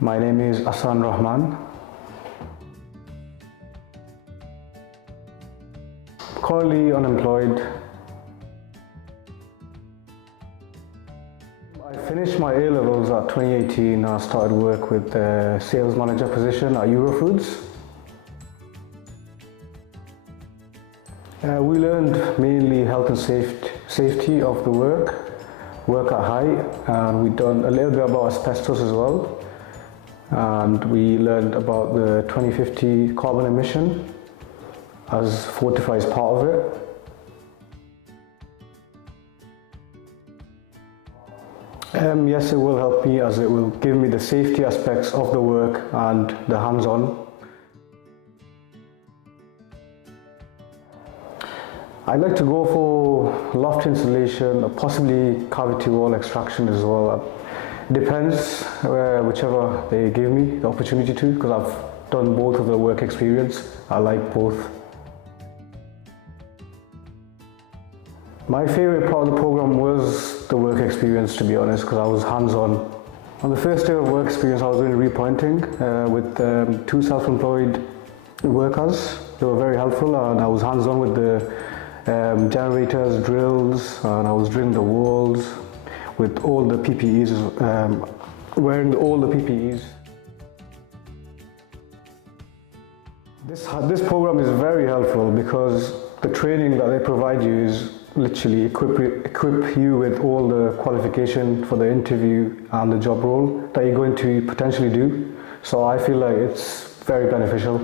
My name is Rahman. Currently unemployed. I finished my A-levels at 2018 and I started work with the sales manager position at Eurofoods. We learned mainly health and safety of the work at height, and we done a little bit about asbestos as well. And we learned about the 2050 carbon emission as Fortify is part of it. Yes, it will help me as it will give me the safety aspects of the work and the hands-on. I'd like to go for loft insulation or possibly cavity wall extraction as well. Depends whichever they give me the opportunity to, because I've done both of the work experience. I like both. My favorite part of the program was the work experience, to be honest, because I was hands-on. On the first day of work experience, I was doing repointing with two self-employed workers. They were very helpful, and I was hands-on with the generators, drills, and I was drilling the walls with all the PPEs, wearing all the PPEs. This program is very helpful because the training that they provide you is literally equip you with all the qualification for the interview and the job role that you're going to potentially do. So I feel like it's very beneficial.